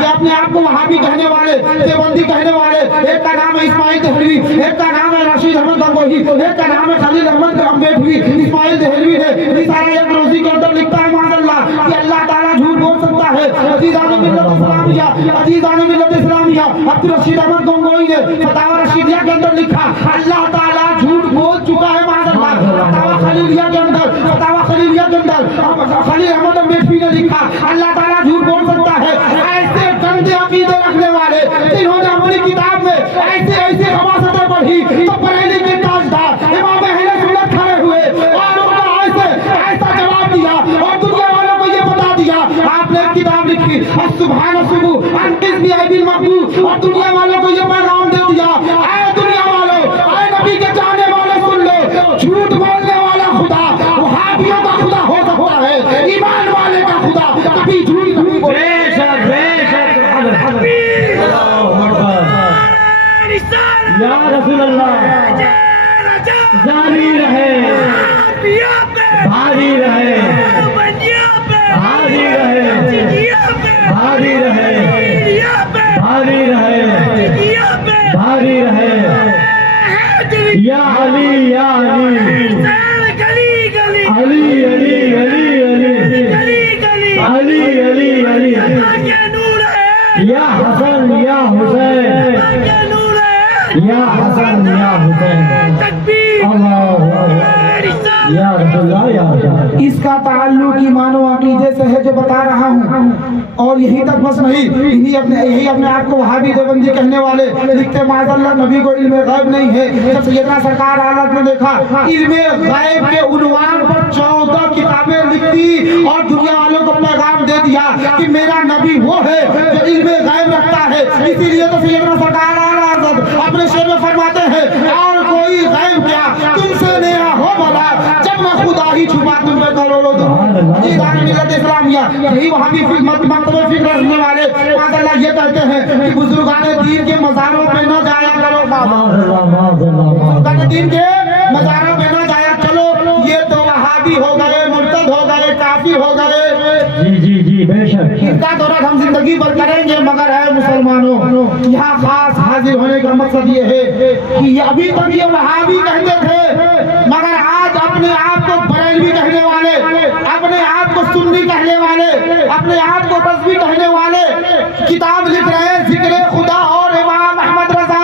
یہ اپنے آپ کو وہابی کہنے والے، دیوبندی کہنے والے، ایک کا نام ہے اسماعیل دہلوی، ایک کا نام ہے رشید احمد گنگوہی، ایک کا نام ہے خلیل احمد امبیڈوی، اسماعیل دہلوی ہے، رسالہ ایک روزی کے اندر لکھتا ہے معاذ اللہ کہ اللہ تعالیٰ جھوٹ بول سکتا ہے۔ عزیزان ملت اسلامیہ، عزیزان ملت اسلامیہ، عبدالرشید احمد گنگوہی نے فتاوی رشیدیہ کے اندر لکھا اللہ تعالیٰ جھوٹ بول چکا ہے معاذ اللہ۔ فتاوی خلیلیہ کے اندر، فتاوی خلیلیہ کے اندر خلیل احمد امبیڈوی نے لکھا اللہ تعالیٰ جھوٹ بول سکتا ہے۔ ایسے گندے عقیدے رکھنے والے جنہوں نے اپنی کتاب میں ایسے خباثتیں پڑھی تو بریلی کے تاجدار امام اہل سنت کھڑے ہوئے اور ان کو ایسا جواب دیا اور دنیا والوں کو یہ بتا دیا آپ نے کتاب لکھی سبحان الصبح عن قسم ابی المقبول اور دنیا والوں کو یہ پیغام دے دیا اے دنیا والوں، اے نبی کے چاہنے والے سن لو، جھوٹ بولنے والا خدا وہابیوں کا خدا ہو سکتا ہے، ایمان والے کا خدا کبھی جھوٹ نہیں بولے۔ یا رسول اللہ جاری رہے، بھاری رہے، بھاری رہے، بھاری رہے، بھاری رہے، بھاری رہے، یا علی یا علی، علی علی علی علی علی علی علی، یا حسن یا حسین، یا حسن یا حسین، اللہ یا رسول اللہ یا رسول۔ اس کا تعلق ایمان و عقیدے سے ہے جو بتا رہا ہوں، اور یہی تک بس نہیں، یہی اپنے آپ کو وہابی دیوبندی کہنے والے لکھتے معاذ اللہ نبی کو علم غیب نہیں ہے۔ جب سیدنا سرکار حالت نے دیکھا علم غیب کے عنوان پر 14 کتابیں لکھتی اور دنیا والوں کو پیغام دے دیا کہ میرا نبی وہ ہے جو علم غیب رکھتا ہے، اسی لیے تو سیدنا سرکار حضرت اپنے شعر میں فرماتے ہیں اور کوئی غیب کیا تم سے نیا ہو بھلا جب میں خدا ہی چھپا تم میں کروڑوں درود۔ عزیزان ملت اسلامیہ، یہی وہابی مکتبہ فکر رکھنے والے معاذ اللہ یہ کہتے ہیں کہ بزرگان دین کے مزاروں پہ نہ جایا کرو، بزرگان دین کے مزاروں پہ نہ جایا چلو، یہ تو وہابی ہو گئے، مرتد ہو گئے، کافر ہو گئے۔ جی بے شک ان کا دورہ ہم زندگی بھر کریں گے، مگر ہے مسلمانوں یہاں خاص حاضر ہونے کا مقصد یہ ہے کہ ابھی تک یہ وہابی کہتے تھے، مگر آج اپنے آپ کو بریلوی کہنے والے، اپنے آپ کو سنی کہنے والے، اپنے آپ کو رضوی کہنے والے کتاب لکھ رہے ہیں ذکر خدا اور امام احمد رضا۔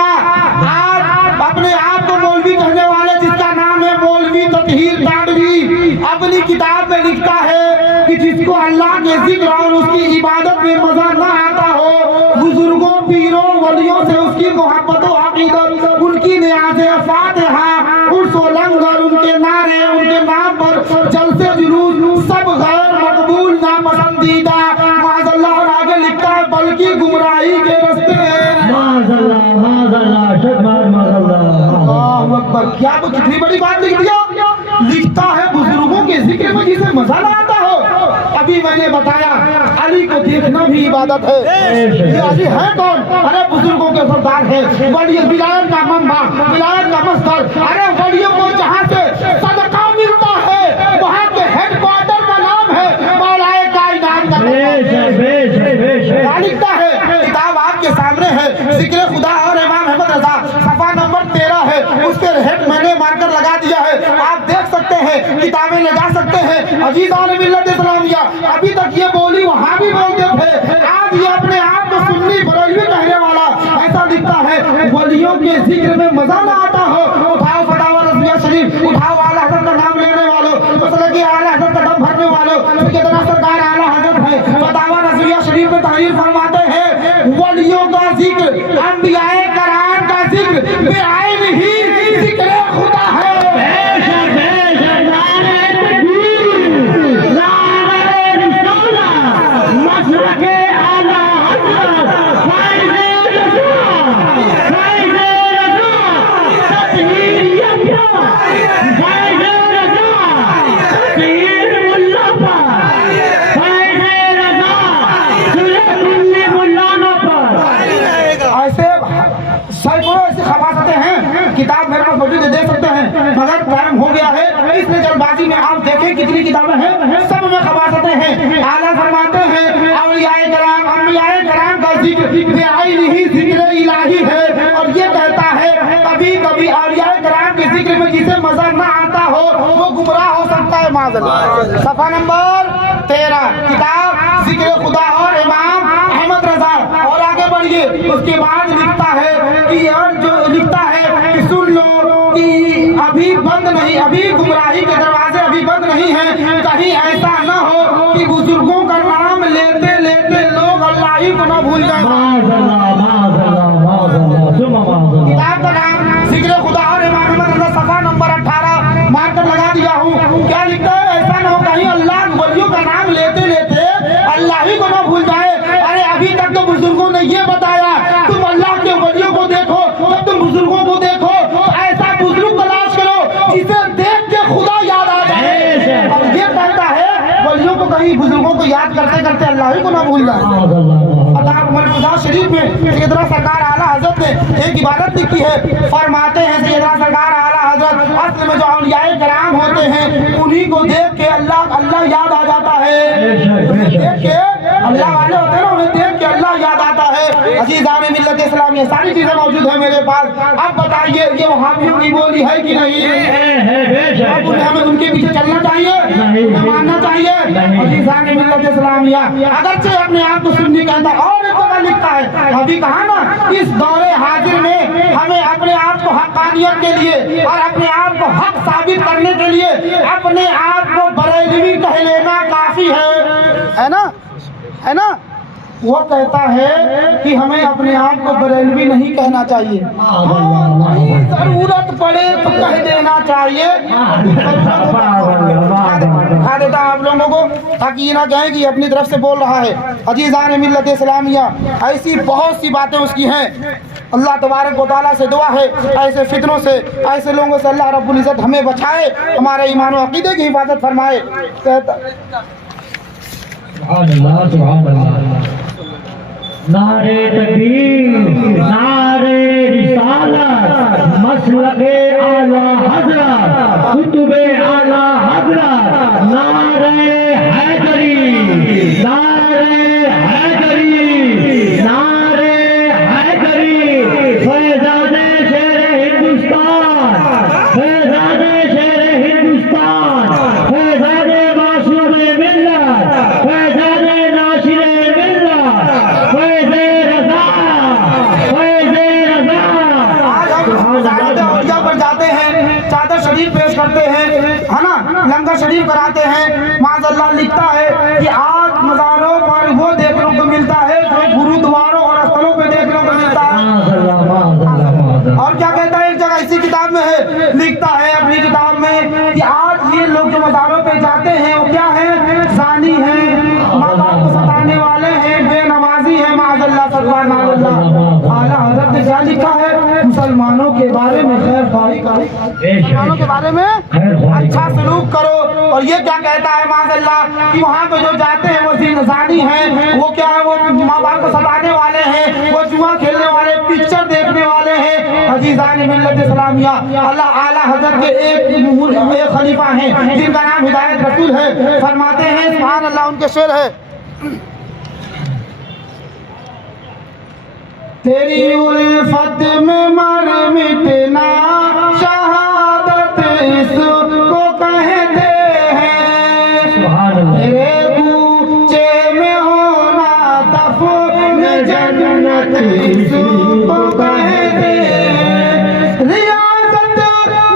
آج اپنے آپ کو مولوی کہنے والے جس کا نام ہے مولوی تطہیر تانوی اپنی کتاب میں لکھتا ہے کہ جس کو اللہ کے ذکر اور اس کی عبادت میں مزہ نہ آتا ہو، بزرگوں پیروں ولیوں سے اس کی محبت و عقیدت، ان کی نیاز فاتحہ، عرس و لنگر، ان کے نعرے، ان کے نام پر جلسے جلوس سب غیر مقبول ناپسندیدہ معاذ اللہ، اور آگے لکھتا ہے بلکہ گمراہی کے رستے ہیں۔ معاذ اللہ معاذ اللہ شکر معاذ اللہ۔ اللہ اکبر، کیا وہ کتنی بڑی بات لکھ دیا، لکھتا ہے بزرگوں کے ذکر میں جسے مزہ نہ آتا ہو۔ ابھی میں نے بتایا علی کو دیکھنا بھی عبادت ہے۔ یہ علی ہے کون؟ ارے بزرگوں کے سردار ہے، ولایت کا منبع، ولایت کا مصدر۔ ارے ولیوں کو جہاں سے صدقہ ملتا ہے وہاں کے ہیڈ کوارٹر کا نام ہے مولا کائنات کا۔ کیا لکھتا ہے؟ کتاب آپ کے سامنے ہے، ذکر خدا اور امام احمد رضا، صفحہ نمبر 13 ہے، اس کے ہیڈ میں نے مارکر لگا دیا ہے، آپ دیکھ سکتے ہیں، کتابیں لے جا سکتے ہیں۔ عزیزان ملت اسلامیہ، ابھی تک یہ بولی وہاں بھی بولتے تھے، آج یہ اپنے آپ کو سنی بریلوی کہنے والا ایسا لکھتا ہے ولیوں کے ذکر میں مزہ نہ آتا ہو۔ اٹھاؤ فتاوی رضویہ شریف، اٹھاؤ اعلی حضرت کا نام لینے والوں، مسئلہ کی اعلی حضرت کا دم بھرنے والوں، سیدنا سرکار اعلی حضرت ہے، فتاوی رضویہ شریف میں تحریر فرماتے ہیں ولیوں کا ذکر، انبیاء کرام کا ذکر بعین ہی ذکر خدا ہے۔ کتاب میرے پاس موجود ہے، دیکھ سکتے ہیں، مگر ٹائم ہو گیا ہے اس لیے جلد بازی میں آپ دیکھیں کتنی کتابیں ہیں، سب میں خباثتیں ہیں۔ اعلیٰ فرماتے ہیں اولیاء کرام، انبیاء کرام ذکر بے عین ہی ذکر الہی ہے، اور یہ کہتا ہے کبھی کبھی اولیاء کرام کے ذکر میں جسے مزہ نہ آتا ہو وہ گمراہ ہو سکتا ہے معاذ اللہ۔ صفحہ نمبر 13 کتاب ذکر خدا اور امام احمد رضا، اور آگے بڑھیے، اس کے بعد لکھتا ہے کہ اور جو لکھتا ہے کہ سن لو کہ ابھی بند نہیں، ابھی گمراہی کے دروازے ابھی بند نہیں ہیں، کہیں ایسا نہ ہو کہ بزرگوں کا نام لیتے لیتے لوگ اللہ ہی کو نہ بھول جائیں۔ کتاب کا نام ذکر خدا اور امام احمد رضا، صفحہ نمبر 18 مارکر لگا دیا ہوں۔ کیا لکھتا ہے؟ ایسا نہ ہو کہیں اللہ ولیوں کا نام لیتے لیتے اللہ ہی کو نہ بھول جائے۔ ارے ابھی تک تو بزرگوں نے یہ بتایا تم اللہ کے ولیوں کو دیکھو، جب تم بزرگوں کو دیکھو تو ایسا بزرگ تلاش کرو جسے دیکھ کے خدا یاد آ جائے۔ اور یہ کہتا ہے ولیوں کو کہیں بزرگوں کو یاد کرتے کرتے اللہ ہی کو نہ بھول جائے۔ مرکزہ شریف میں سیدنا سرکار اعلیٰ حضرت نے ایک عبارت لکھی ہے، فرماتے ہیں سیدنا سرکار اعلیٰ حضرت اصل میں جو اولیاء کرام ہوتے ہیں انہی کو دیکھ کے اللہ یاد آ جاتا ہے، دیکھ کے اللہ والے ہوتے ہیں نا، انہیں دیکھ کے اللہ یاد آتا ہے۔ عزیزان ملت اسلامیہ، ساری چیزیں موجود ہیں میرے پاس، اب بتائیے یہ وہابیوں کی بولی ہے کہ نہیں؟ اب انہیں ہمیں ان کے پیچھے چلنا چاہیے، انہیں ماننا چاہیے؟ عزیزان ملت اسلامیہ، اگرچہ اپنے آپ کو سنی کہتا ہے، اور ایک جگہ لکھتا ہے، ابھی کہا نا اس دور حاضر میں ہمیں اپنے آپ کو حقانیت کے لیے اور اپنے آپ کو حق ثابت کرنے کے لیے اپنے آپ کو بریلوی کہہ لینا کافی ہے نا، ہے نا؟ وہ کہتا ہے کہ ہمیں اپنے آپ کو بریلوی نہیں کہنا چاہیے، ضرورت پڑے تو کہہ دینا چاہیے۔ دکھا دیتا ہوں آپ لوگوں کو تاکہ یہ نہ کہیں کہ اپنی طرف سے بول رہا ہے۔ عزیزان ملت اسلامیہ، ایسی بہت سی باتیں اس کی ہیں، اللہ تبارک و تعالیٰ سے دعا ہے ایسے فتنوں سے، ایسے لوگوں سے اللہ رب العزت ہمیں بچائے، ہمارے ایمان و عقیدے کی حفاظت فرمائے۔ کہتا سبحان اللہ، سبحان اللہ، نعرے تکبیر، نعرے رسالت، مسلک اعلیٰ حضرت، کتب اعلیٰ حضرت، نعرے حیدری، نعرے حیدری، نعرے حیدری، فیضان شیر ہندوستان، فیضان شیر ہندوستان، فیضان معصوم ملت، فیضان ناصر ملت، فیض رضا، فیض رضا۔ پر جاتے ہیں، چادر شریف پیش کرتے ہیں، ہے نا، لنگر شریف کراتے ہیں، معاذ اللہ لکھتا ہے کہ آج مزاروں پر وہ دیکھنے کو ملتا ہے جو گرودواروں اور استھلوں پہ دیکھنے کو ملتا ہے۔ اور کیا کہتا ہے ایک جگہ اسی کتاب میں ہے، لکھتا ہے اپنی کتاب میں کہ آج یہ لوگ جو مزاروں پہ جاتے ہیں وہ کیا ہیں؟ زانی ہیں، ماں باپ کو ستانے والے ہیں، بے نمازی ہیں، معاذ اللہ، سبحان اللہ۔ اعلیٰ حضرت نے کیا لکھا ہے؟ مسلمانوں کے بارے میں خیر خواہی کرو، مسلمانوں کے بارے میں اچھا سلوک کرو۔ اور یہ کیا کہتا ہے معاذ اللہ کہ وہاں پہ جو جاتے ہیں وہ زانی ہیں، وہ کیا ہے؟ وہ ماں باپ کو ستانے والے ہیں، وہ جوا کھیلنے والے، پکچر دیکھنے والے ہیں۔ عزیزان ملت اسلامیہ، اللہ اعلیٰ حضرت کے ایک خلیفہ ہیں جن کا نام ہدایت رسول ہے، فرماتے ہیں سبحان اللہ، ان کے شعر ہے، تیری الفت میں مر مٹنا شہادت اس کو کہتے ہیں، تیرے کوچے میں ہونا دفن جنت اس کو کہتے ہیں، ریاضت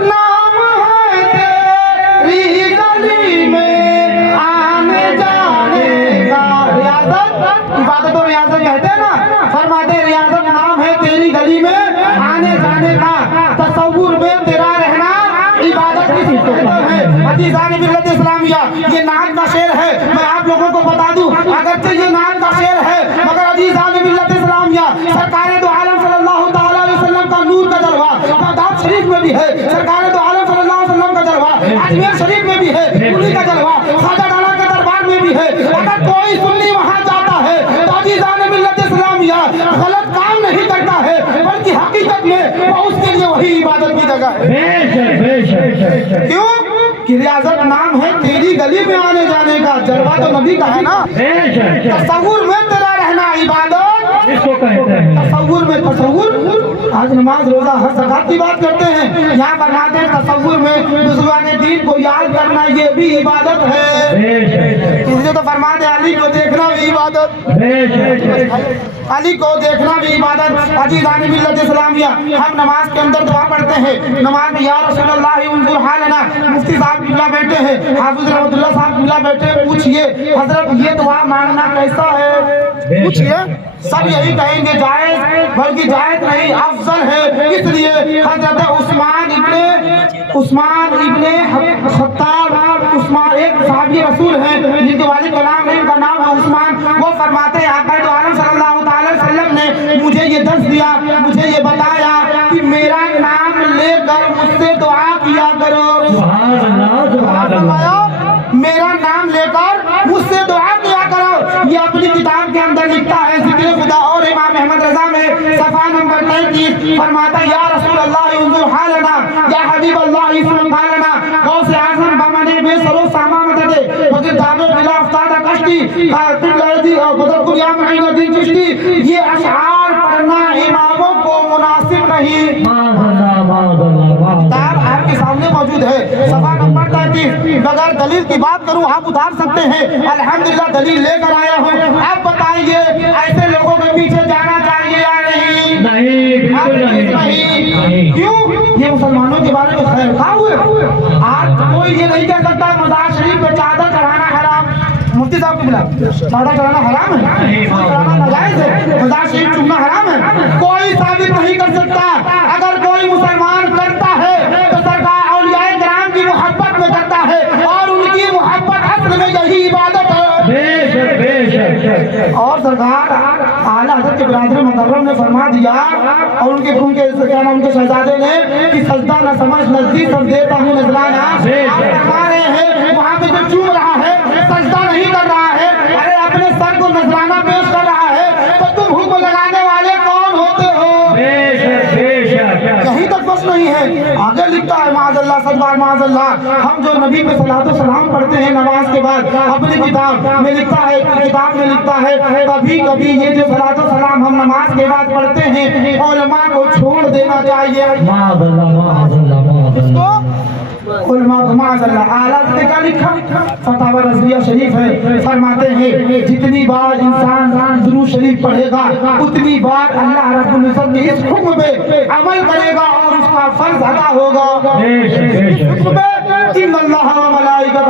نام ہے تیری گلی میں آنے جانے کا، ریاضت عبادت و ریاضت کہتے ہیں نا، فرماتے ریاضت نام ہے تیری گلی میں آنے جانے کا، تصور میں تیرا رہنا عبادت کی صفت ہے۔ عزیزان ملت اسلامیہ، یہ نعت کا شعر ہے، میں آپ لوگوں کو بتا دوں اگرچہ یہ نعت کا شعر ہے مگر عزیزان ملت اسلامیہ، سرکار دو عالم صلی اللہ تعالیٰ علیہ وسلم کا نور کا جلوہ بغداد شریف میں بھی ہے، سرکار دو عالم صلی اللہ علیہ وسلم کا جلوہ اجمیر شریف میں بھی ہے، انہی کا جلوہ خواجہ ڈالا کے دربار میں بھی ہے۔ اگر کوئی سنی وہاں جاتا ہے تو عزیزان ملت اسلامیہ غلط کام نہیں کرتا ہے بلکہ حقیقت میں وہ اس کے لیے وہی عبادت کی جگہ ہے۔ کیوں کہ ریاضت نام ہے تیری گلی میں آنے جانے کا، جلوہ تو نبی کا ہے نا، تصور میں تیرا رہنا عبادت آج نماز روزہ ہر زکات کی بات کرتے ہیں، یہاں فرماتے ہیں تصور میں بزرگان دین کو یاد کرنا یہ بھی عبادت ہے۔ اس تو فرماتے ہیں علی کو دیکھنا بھی عبادت، علی کو دیکھنا بھی عبادت۔ عزیزان ملت اسلامیہ، ہم نماز کے اندر دعا پڑھتے ہیں، نماز میں یا رسول اللہ انظر حالنا، مفتی صاحب قبلہ بیٹھے ہیں، حافظ رحمۃ اللہ صاحب قبلہ بیٹھے، پوچھئے حضرت یہ دعا مانگنا کیسا ہے؟ پوچھئے، سب یہی کہیں گے جائز، بلکہ جائز نہیں افضل ہے۔ اس لیے حضرت عثمان ابن خطاب، عثمان ایک صحابی رسول ہیں جن کے والد کا نام ہے، ان کا نام ہے عثمان، وہ فرماتے ہیں آقا دو عالم صلی اللہ تعالی وسلم نے مجھے یہ درس دیا، مجھے یہ بتایا کہ میرا نام لے کر مجھ سے دعا کیا کرو۔ میرا نام لے کر مجھ سے دعا کیا کرو۔ یہ اپنی کتاب کے اندر لکھتا ہے ذکر خدا اور امام احمد رضا میں صفحہ نمبر 33 فرماتا یا رسول اللہ انظر حالنا، یا حبیب اللہ اسم قالنا، غوث اعظم بمنے بے سرو ساما مددے مگر دامے بلا افتادہ کشتی قاتل لہدی اور بدر کل یا معین الدین چشتی، یہ اشعار پڑھنا اماموں کو مناسب نہیں۔ کتاب آپ کے سامنے موجود ہے صفحہ نمبر 33۔ بغیر دلیل کی بات کروں آپ اتار سکتے ہیں، الحمدللہ دلیل لے کر آیا ہوں۔ آپ بتائیے ایسے لوگوں کے پیچھے جانا چاہیے یا نہیں؟ نہیں۔ کیوں؟ یہ مسلمانوں کے بارے میں خیر خواہ ہوئے۔ آج کوئی یہ نہیں کہہ سکتا مزار شریف پہ چادر چڑھانا حرام، مفتی صاحب کو بلا چادر چڑھانا حرام ہے، چڑھانا ناجائز ہے، مزار شریف چومنا حرام ہے، کوئی ثابت نہیں کر سکتا۔ اگر کوئی مسلمان کرتا ہے تو سرکار اولیاء کرام کی محبت میں کرتا ہے، اور ان کی محبت اصل میں یہی عبادت ہے۔ اور سرکار اعلیٰ حضرت کے برادر مکرم نے فرما دیا، اور ان کے شہزادے نے کہ سجدہ نہ سمجھ نزدیک سب دیتا ہوں نذرانہ، آپ فرما رہے ہیں وہاں پہ جو چوم رہا ہے سجدہ نہیں کر رہا ہے، ارے اپنے سر کو نذرانہ پیش کر رہا ہے، تو تم حکم لگانے والے کون ہوتے ہو؟ کہیں تک بس نہیں ہے، آگے لکھتا ہے معاذ اللہ صدبار معاذ اللہ، ہم جو نبی پہ صلاۃ و سلام پڑھتے ہیں نماز کے بعد، اپنی کتاب میں لکھتا ہے کبھی کبھی یہ جو صلاۃ و سلام ہم نماز کے بعد پڑھتے ہیں علماء کو چھوڑ دینا چاہیے۔ علماء کو معاذ اللہ اعلیٰ نے کیا لکھا؟ فتاوی رضویہ شریف ہے، فرماتے ہیں جتنی بار انسان درود شریف پڑھے گا اتنی بار اللہ رب العزت کے اس حکم پہ عمل کرے گا اور اس کا فرض ادا ہوگا۔ اس حکم پہ ان اللہ و ملائکتہ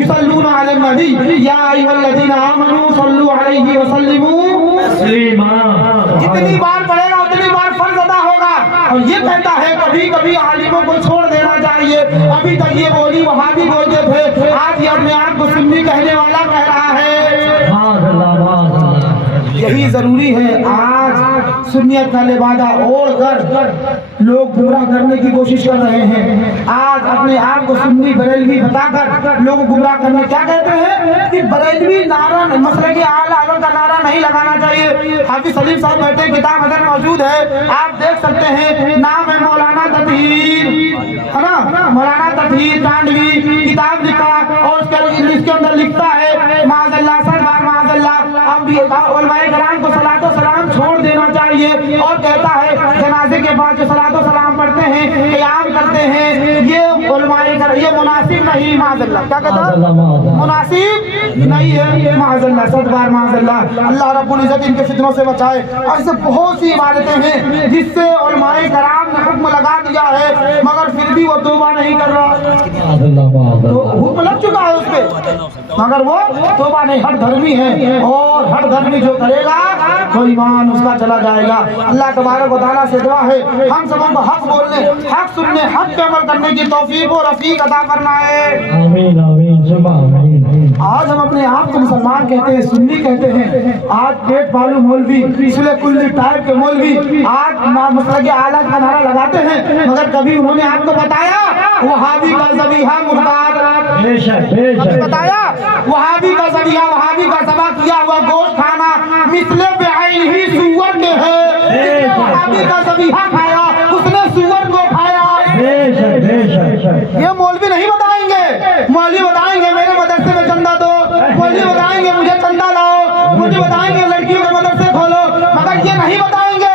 یصلون علی النبی یا ایھا الذین آمنوا صلوا علیہ وسلموا تسلیما، جتنی بار پڑھے گا اتنی بار فرض ادا ہوگا۔ اور یہ کہتا ہے کبھی کبھی عالموں کو چھوڑ دینا چاہیے، ابھی تک یہ بولی وہابی بولتے تھے، آج یہ اپنے آپ کو سنی کہنے والا کہہ رہا ہے۔ یہی ضروری ہے، آج سنیت کا لبادہ اوڑھ کر لوگ گمراہ کرنے کی کوشش کر رہے ہیں۔ آج اپنے آپ کو سنی بریلوی بتا کر لوگ گمراہ کرنے کیا کہتے ہیں کہ بریلوی نعرہ مسلک اعلیٰ حضرت کا نعرہ نہیں لگانا چاہیے۔ حافظ سلیم صاحب بیٹھے کتاب حضرت موجود ہے، آپ دیکھ سکتے ہیں، نام ہے مولانا تطہیر، ہے نا، مولانا تطہیر ٹانڈوی، کتاب لکھا اور اس کے اندر لکھتا ہے معاذ اللہ سربار معاذ اللہ علماء کرام کو صلاۃ و سلام چھوڑ دینا چاہیے، اور کہتا ہے جنازے کے بعد جو صلاۃ و سلام پڑھتے ہیں قیام کرتے ہیں یہ علماء کرام یہ مناسب نہیں، معاذ اللہ کیا کہتا ہے مناسب نہیں ہے، معاذ اللہ صد بار معاذ اللہ، اللہ رب العزت ان کے فتنوں سے بچائے۔ ایسے بہت سی عبادتیں ہیں جس سے علماء کرام نے حکم لگا دیا ہے مگر پھر بھی وہ توبہ نہیں کر رہا، تو حکم لگ چکا ہے اس پہ مگر وہ توبہ نہیں، ہر دھرمی ہے، اور ہر دھرمی جو کرے گا تو ایمان اس کا چلا جائے گا۔ اللہ تبارک و تعالیٰ سے دعا ہے ہم سبوں کو حق بولنے، حق سننے، حق پہ عمل کرنے کی توفیق و رفیق عطا فرمائے۔ آمین آمین ثم آمین۔ آج ہم اپنے آپ کو مسلمان کہتے ہیں، سنی کہتے ہیں، آج پیٹ پالو مولوی، سلے کلی ٹائپ کے مولوی آج مسلک اعلیٰ کا نعرہ لگاتے ہیں، مگر کبھی انہوں نے آپ کو بتایا وہابی کا ذبیحہ مردار، بتایا وہابی کا ذبیحہ، وہابی کا ذبح کیا ہوا گوشت کھانا مثل بعین ہی سور کے ہے، وہابی کا ذبیحہ کھایا اس نے سور کو کھایا۔ یہ مولوی نہیں بتائیں گے، مولوی بتائیں گے میرے مدرسے میں چندہ دو، مولوی بتائیں گے مجھے چندہ لاؤ، مولوی بتائیں گے لڑکیوں کے مدرسے کھولو، مگر یہ نہیں بتائیں گے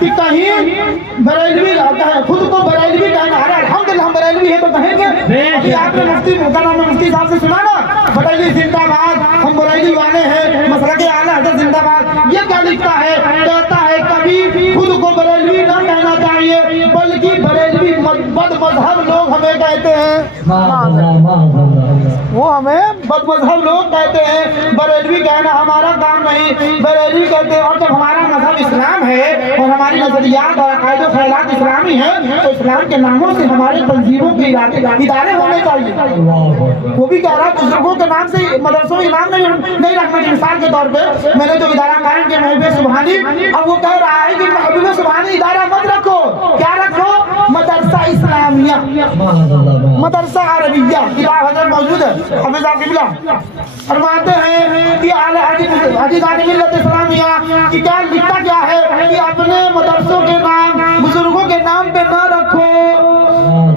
کہ کہیں بریلوی آتا ہے خود کو بریلوی کہنا ہے الحمدللہ ہم بریلوی ہیں تو کہیں گے ابھی آپ نے مفتی محترم مفتی صاحب سے سنا نا بریلوی زندہ باد ہم بریلوی والے ہیں مسلک اعلی حضرت زندہ باد یہ کیا لکھتا ہے کہتا ہے کبھی خود کو بریلوی نہ کہنا چاہیے بلکہ بریلوی بد مذہب لوگ ہمیں کہتے ہیں وہ ہمیں بد مذہب لوگ کہتے ہیں بریلوی کہنا ہمارا کام نہیں بریلوی کہتے ہیں اور جب ہمارا مذہب اسلام ہے اور ہماری نظریات اور عقائد و خیالات اسلامی ہیں تو اسلام کے ناموں سے ہمارے تنظیموں کے ادارے ہونے چاہیے وہ بھی کہہ رہا بزرگوں کے نام سے مدرسوں کے نام نہیں رکھنا چاہیے مثال کے طور پہ میں نے جو ادارہ قائم کیا محبوب سبحانی اب وہ کہہ رہا ہے کہ محبوب سبحانی ادارہ مت رکھو کیا رکھو مدرسہ اسلامیہ مدرسہ عربیہ کتاب حضرت موجود ہے حافظ صاحب قبلہ فرماتے ہیں کہ حدیث ملت اسلامیہ کہ کیا لکھتا کیا ہے کہ اپنے مدرسوں کے نام بزرگوں کے نام پہ نہ رکھو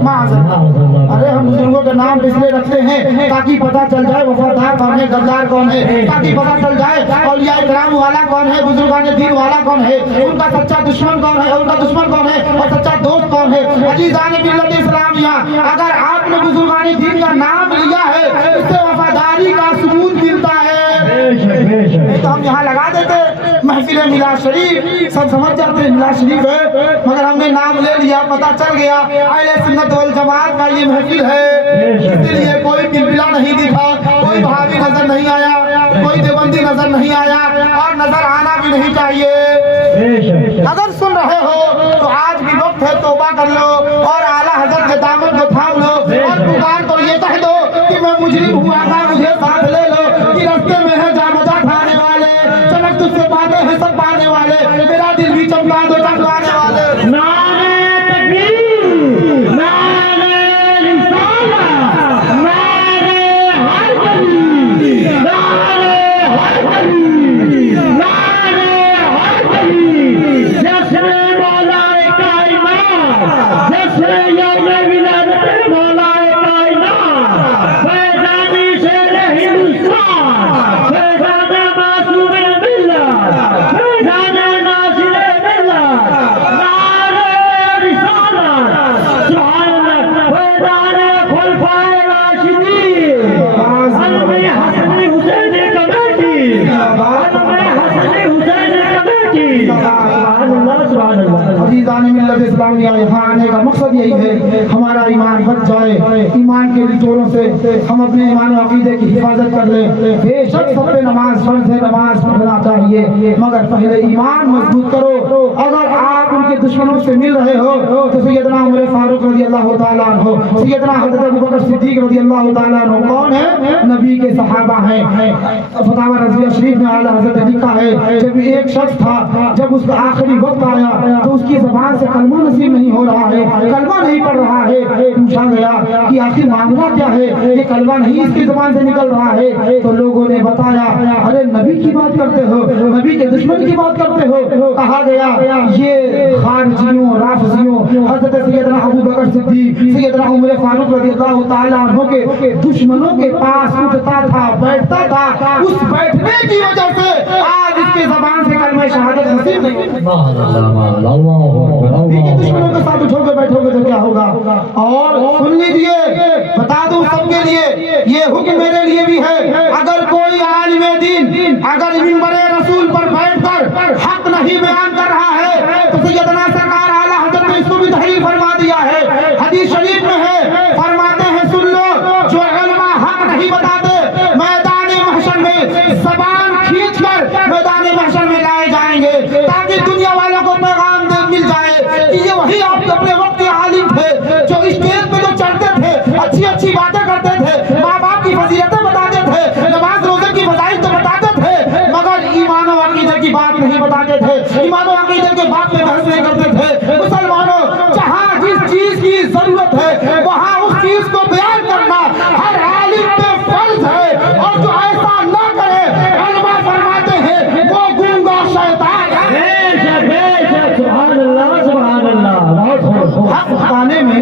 ارے ہم بزرگوں کے نام اس لیے رکھتے ہیں تاکہ پتہ چل جائے وفادار کون ہے غدار کون ہے تاکہ پتہ چل جائے اولیاء کرام والا کون ہے بزرگان دین والا کون ہے ان کا سچا دشمن کون ہے ان کا دشمن کون ہے اور سچا دوست کون ہے عزیزان ملت اسلامیہ اگر آپ نے بزرگان دین کا نام لیا ہے اس سے وفاداری کا ثبوت ملتا ہے تو ہم یہاں لگا دیتے محفل میلاد شریف سب سمجھ جاتے ہیں میلاد شریف ہے مگر ہم نے نام لے لیا پتہ چل گیا اہل سنت والجماعت کا یہ محفل ہے اس لیے کوئی پلپلا نہیں دکھا کوئی بھابی نظر نہیں آیا کوئی دیوبندی نظر نہیں آیا اور نظر آنا بھی نہیں چاہیے اگر سن رہے ہو تو آج بھی وقت ہے توبہ کر لو اور اعلیٰ حضرت کے دامن کو تھام لو اور پکار کر یہ کہہ دو کہ میں مجرم ہوں آقا مجھے ساتھ لے لو کہ رستے میں ہے جامجا کھانے والے چمک تجھ سے باتیں ہیں سب پانے والے میرا دل بھی چمکا دو چمکانے والے نعرہ تکبیر نعرہ رسالت نعرہ حیدری نعرہ حیدری نعرہ حیدری جشن مولا کائنات جشن یوم ولادت مولا کائنات فیضانی شیر ہندوستان فیضان معصوم ملت فیضان ناصر ملت نعرہ رسالت سبحان اللہ فیضان خلفائے راشدین علم حسن حسین کمیٹی علم حسن حسین کمیٹی سبحان اللہ سبحان اللہ عزیزان ملت اسلامیہ یہاں آنے کا مقصد یہی ہے ہمارا ایمان بچ جائے ایمان کے چوروں سے ہم اپنے ایمان و عقیدے کی حفاظت کر لیں بے شک سب پہ نماز فرض ہے نماز پڑھنا چاہیے مگر پہلے ایمان مضبوط کرو اگر آپ ان کے دشمنوں سے مل رہے ہو تو سیدنا عمر فاروق رضی اللہ تعالیٰ عنہ سیدنا حضرت ابوبکر صدیق رضی اللہ تعالیٰ عنہ کون ہے نبی کے صحابہ ہیں فتاوی رضویہ شریف میں اعلیٰ حضرت لکھا ہے جب ایک شخص تھا جب اس کا آخری وقت آیا تو اس کی زبان سے کلمہ نصیب نہیں ہو رہا ہے کلمہ نہیں پڑھ رہا ہے پوچھا گیا کہ آخر معاملہ کیا ہے یہ کلمہ نہیں اس کی زبان سے نکل رہا ہے تو لوگوں نے بتایا ارے نبی کی بات کرتے ہو نبی کے دشمن کی بات کرتے ہو کہا گیا یہ خارجیوں رافضیوں حضرت سیدنا ابوبکر صدیق سیدنا عمر فاروق رضی اللہ تعالیٰ عنہ کے دشمنوں کے پاس اٹھتا تھا بیٹھتا تھا اس بیٹھنے کی وجہ سے آج اس کی زبان سے کلمہ شہادت نصیب نہیں دشمنوں کے ساتھ اٹھو گے بیٹھو گے تو کیا ہوگا اور سن لیجئے بتا دوں سب کے لیے یہ حکم میرے لیے بھی ہے اگر کوئی عالم دین اگر منبر رسول پر بیٹھ کر حق نہیں بیان کر رہا ہے تو سیدنا سرکار اعلیٰ حضرت نے اس کو بھی تحریر فرما دیا ہے حدیث شریف میں ہے فرماتے ہیں سن لو جو علماء حق نہیں بتاتے میدان محشر میں زبان کھینچ کر میدان محشر میں لائے جائیں گے تاکہ دنیا والوں کو پیغام مل جائے کہ یہ وہی آپ اپنے وقت کے عالم تھے جو اسٹیج پہ جو چڑھتے تھے اچھی اچھی باتیں کرتے تھے ماں باپ کی فضیلتیں بتاتے تھے نماز روزے کی فضائل تو بتاتے تھے مگر ایمان و عقیدے کی بات نہیں بتاتے تھے ایمان و عقیدے کے بات میں بحث نہیں کرتے تھے مسلمانوں جہاں جس چیز کی ضرورت ہے وہاں اس چیز کو بیان کرنا ہر عالم پہ فرض ہے اور جو ایسا نہ کرے علماء فرماتے ہیں وہ گونگا شیطان ہے سبحان اللہ حق پانے میں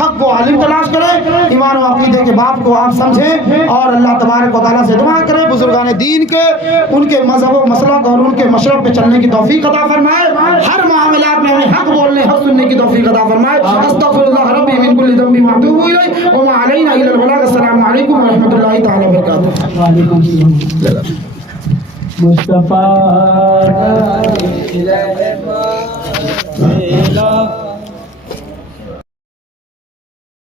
حق کو عالم تلاش کرے، ایمان و عقیدے کے باپ کو آپ سمجھیں اور اللہ تبارک و تعالیٰ سے دعا کریں بزرگان دین کے ان کے مذہب و مسلک اور ان کے مشرب پہ چلنے کی توفیق عطا فرمائے، ہر معاملات میں ہمیں حق بولنے حق سننے کی توفیق عطا فرمائے۔ استغفر اللہ ربی من کل ذنب واتوب الیہ وما علینا الا البلاغ۔ السلام علیکم ورحمۃ اللہ تعالی وبرکاتہ۔ وعلیکم السلام۔ مصطفیٰ